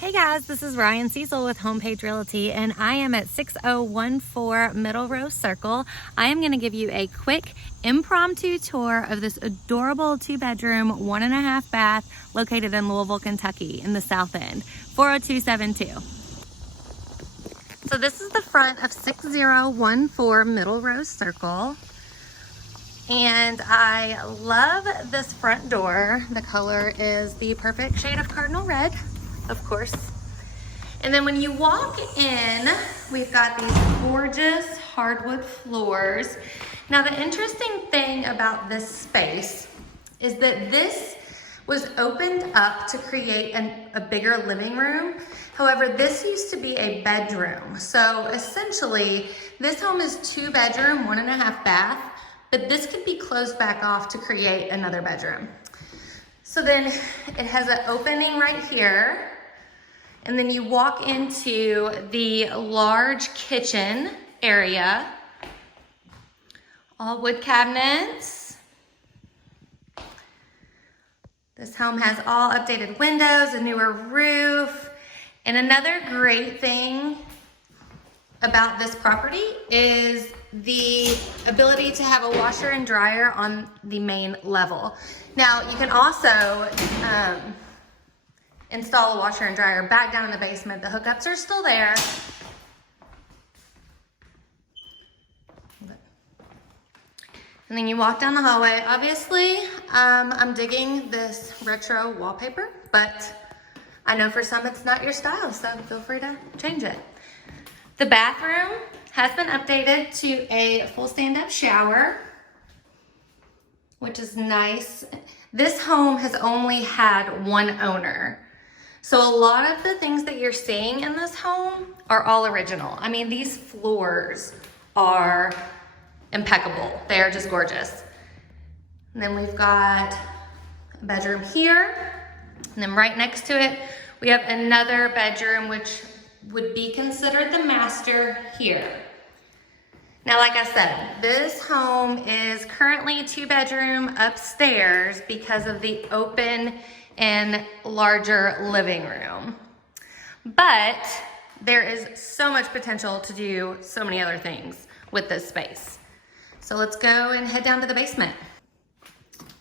Hey guys, this is Ryan Cecil with Homepage Realty and I am at 6014 Middlerose Circle. I am going to give you a quick impromptu tour of this adorable 2-bedroom, 1.5 bath located in Louisville, Kentucky in the South End, 40272. So this is the front of 6014 Middlerose Circle. And I love this front door. The color is the perfect shade of cardinal red, of course. And then when you walk in, we've got these gorgeous hardwood floors. Now the interesting thing about this space is that this was opened up to create a bigger living room. However, this used to be a bedroom. So essentially, this home is 2-bedroom, 1.5 bath, but this could be closed back off to create another bedroom. So then it has an opening right here. And then you walk into the large kitchen area, all wood cabinets. This home has all updated windows, a newer roof. And another great thing about this property is the ability to have a washer and dryer on the main level. Now you can also install a washer and dryer back down in the basement. The hookups are still there. And then you walk down the hallway. Obviously, I'm digging this retro wallpaper, but I know for some it's not your style, so feel free to change it. The bathroom has been updated to a full stand-up shower, which is nice. This home has only had one owner. So a lot of the things that you're seeing in this home are all original. I mean, these floors are impeccable. They are just gorgeous. And then we've got a bedroom here. And then right next to it, we have another bedroom, which would be considered the master here. Now, like I said, this home is currently 2-bedroom upstairs because of the open and larger living room. But there is so much potential to do so many other things with this space. So let's go and head down to the basement.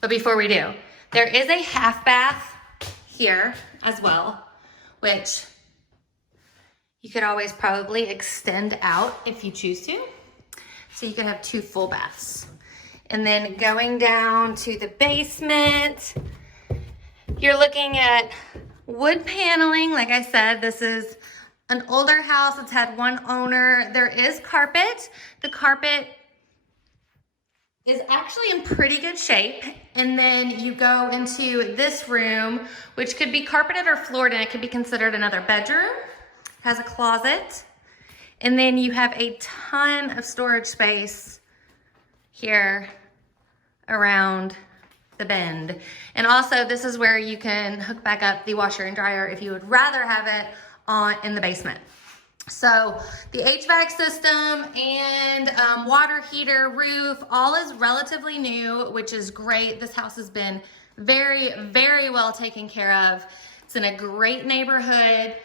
But before we do, there is a half bath here as well, which you could always probably extend out if you choose to. So you could have 2 full baths. And then going down to the basement, you're looking at wood paneling. Like I said, this is an older house. It's had one owner. There is carpet. The carpet is actually in pretty good shape. And then you go into this room, which could be carpeted or floored, and it could be considered another bedroom. It has a closet. And then you have a ton of storage space here around the bend. And also this is where you can hook back up the washer and dryer if you would rather have it in the basement. So the HVAC system and water heater, roof, all is relatively new, which is great. This house has been very, very well taken care of. It's in a great neighborhood.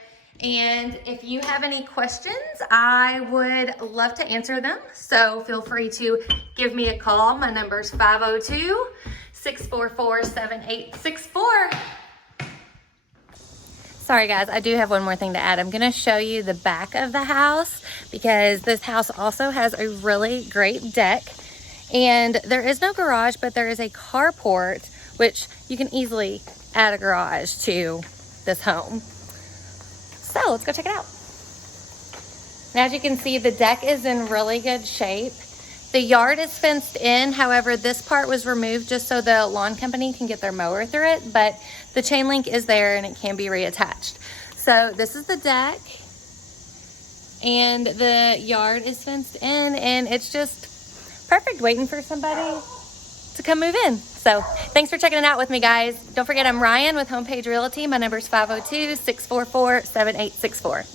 And if you have any questions, I would love to answer them. So feel free to give me a call. My number is 502-644-7864. Sorry guys, I do have one more thing to add. I'm gonna show you the back of the house because this house also has a really great deck. And there is no garage, but there is a carport, which you can easily add a garage to this home. So let's go check it out. And as you can see, the deck is in really good shape. The yard is fenced in. However, this part was removed just so the lawn company can get their mower through it, but the chain link is there and it can be reattached. So this is the deck and the yard is fenced in, and it's just perfect waiting for somebody to come move in. So thanks for checking it out with me, guys. Don't forget, I'm Ryan with Homepage Realty. My number is 502-644-7864.